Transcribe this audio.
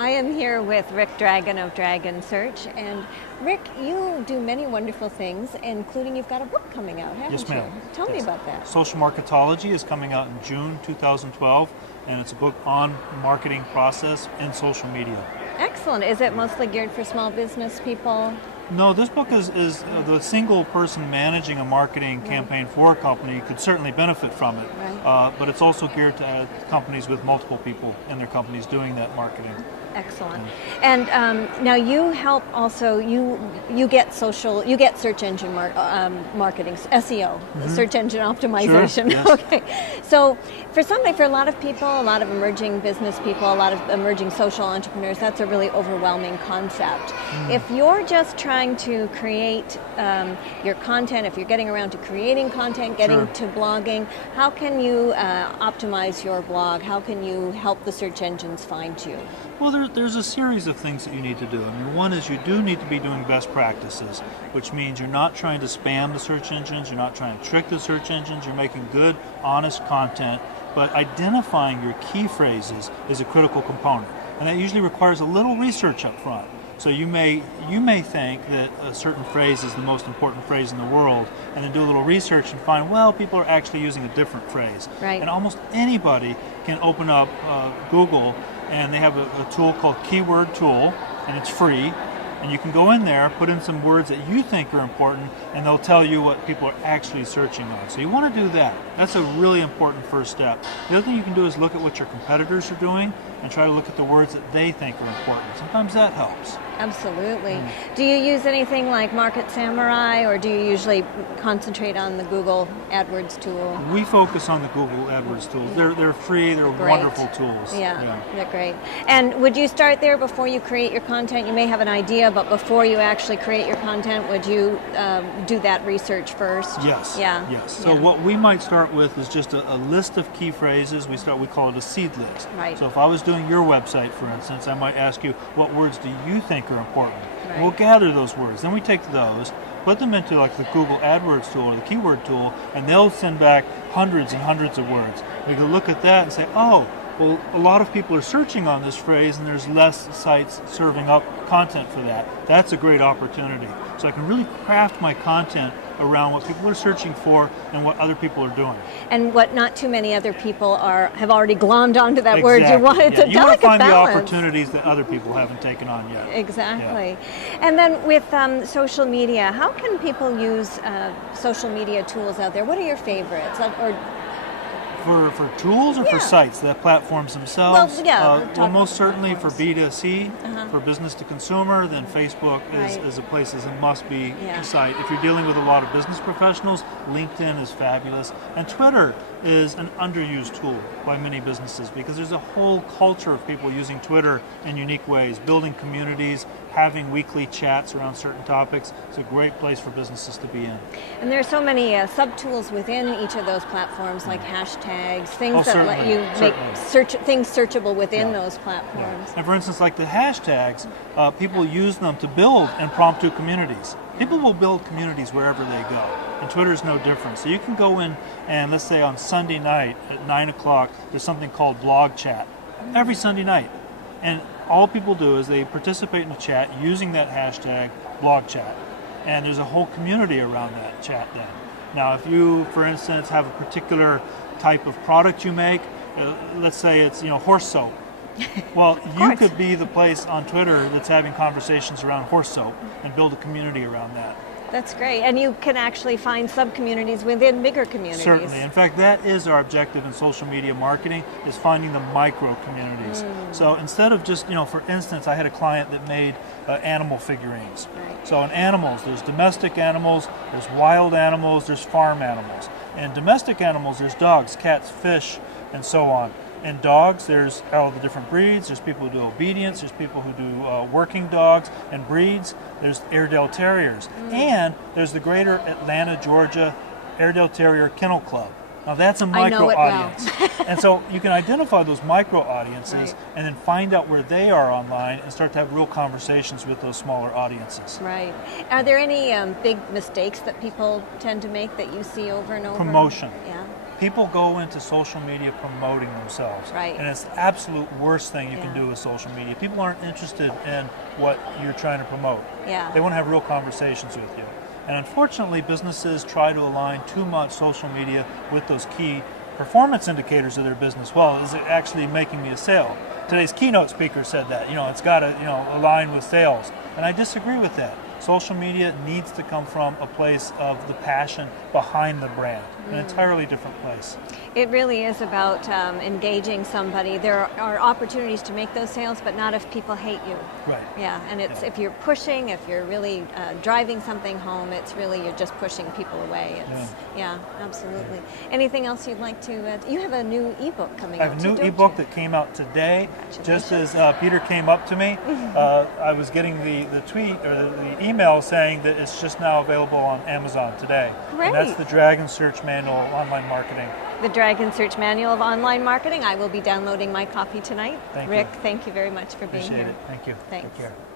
I am here with Rick Dragon of Dragon Search, and Rick, you do many wonderful things, including you've got a book coming out, haven't you? Yes, ma'am. Tell me about that. Social Marketology is coming out in June 2012, and it's a book on marketing process in social media. Excellent. Is it mostly geared for small business people? No, this book is the single person managing a marketing campaign for a company could certainly benefit from it, but it's also geared to companies with multiple people in their companies doing that marketing. Excellent. And now you help also, you get search engine marketing, SEO, search engine optimization. Sure, yes. Okay. So for a lot of people, a lot of emerging business people, a lot of emerging social entrepreneurs, that's a really overwhelming concept. If you're just trying to create your content, if you're getting around to creating content, getting to blogging, how can you optimize your blog? How can you help the search engines find you? Well, there's a series of things that you need to do. I mean, one is you do need to be doing best practices, which means you're not trying to spam the search engines, you're not trying to trick the search engines, you're making good, honest content, but identifying your key phrases is a critical component, and that usually requires a little research up front. So you may think that a certain phrase is the most important phrase in the world, and then do a little research and find, well, people are actually using a different phrase. Right. And almost anybody can open up Google, and they have a tool called Keyword Tool, and it's free. And you can go in there, put in some words that you think are important, and they'll tell you what people are actually searching on. So you want to do that. That's a really important first step. The other thing you can do is look at what your competitors are doing and try to look at the words that they think are important. Sometimes that helps. Absolutely. Do you use anything like Market Samurai, or do you usually concentrate on the Google AdWords tool? We focus on the Google AdWords tools. They're free, they're wonderful tools. Yeah, they're great. And would you start there before you create your content? You may have an idea, but before you actually create your content, would you do that research first? Yes. Yeah. Yes. So what we might start with is just a list of key phrases. We call it a seed list. Right. So if I was doing your website, for instance, I might ask you, what words do you think are important? Right. And we'll gather those words. Then we take those, put them into like the Google AdWords tool or the keyword tool, and they'll send back hundreds and hundreds of words. We can look at that and say, oh, well, a lot of people are searching on this phrase, and there's less sites serving up content for that. That's a great opportunity. So I can really craft my content around what people are searching for and what other people are doing. And what not too many other people have already glommed onto that word. You want it to You want to find balance. the opportunities that other people haven't taken on yet. Exactly. And then with social media, how can people use social media tools out there? What are your favorites? For tools or for sites, the platforms themselves? Well, most certainly for B2C, for business to consumer, then Facebook is a place as a must-be site. If you're dealing with a lot of business professionals, LinkedIn is fabulous. And Twitter is an underused tool by many businesses because there's a whole culture of people using Twitter in unique ways, building communities, having weekly chats around certain topics. It's a great place for businesses to be in. And there are so many sub-tools within each of those platforms, like hashtags, things that let you make things searchable within those platforms. And for instance, like the hashtags, people use them to build impromptu communities. People will build communities wherever they go, and Twitter is no different. So you can go in and let's say on Sunday night at 9 o'clock, there's something called blog chat every Sunday night. And all people do is they participate in a chat using that hashtag blog chat. And there's a whole community around that chat then. Now if you, for instance, have a particular type of product you make, let's say it's horse soap. Well, you could be the place on Twitter that's having conversations around horse soap and build a community around that. That's great. And you can actually find sub-communities within bigger communities. Certainly. In fact, that is our objective in social media marketing, is finding the micro communities. So instead of just, for instance, I had a client that made animal figurines. Right. So in animals, there's domestic animals, there's wild animals, there's farm animals. In domestic animals, there's dogs, cats, fish, and so on. In dogs, there's all the different breeds. There's people who do obedience. There's people who do working dogs and breeds. There's Airedale Terriers. And there's the Greater Atlanta, Georgia Airedale Terrier Kennel Club. Now that's a micro audience. And so you can identify those micro audiences and then find out where they are online and start to have real conversations with those smaller audiences. Right. Are there any big mistakes that people tend to make that you see over and over? Promotion. Yeah. People go into social media promoting themselves. Right. And it's the absolute worst thing you can do with social media. People aren't interested in what you're trying to promote. Yeah. They want to have real conversations with you. And unfortunately, businesses try to align too much social media with those key performance indicators of their business. Well, is it actually making me a sale? Today's keynote speaker said that, it's got to, align with sales. And I disagree with that. Social media needs to come from a place of the passion behind the brand, an entirely different place. It really is about engaging somebody. There are opportunities to make those sales, but not if people hate you. Right. Yeah, and it's if you're pushing, if you're really driving something home, it's really you're just pushing people away. Yeah, absolutely. Anything else you'd like to? You have a new ebook coming out. I have a new ebook that came out today. Just as Peter came up to me, I was getting the tweet or the email saying that it's just now available on Amazon today. Great. And that's the Dragon Search Manual of Online Marketing. The Dragon Search Manual of Online Marketing. I will be downloading my copy tonight. Thank Rick, you. thank you very much for being Appreciate here. it. Thank you. Thanks. Take care.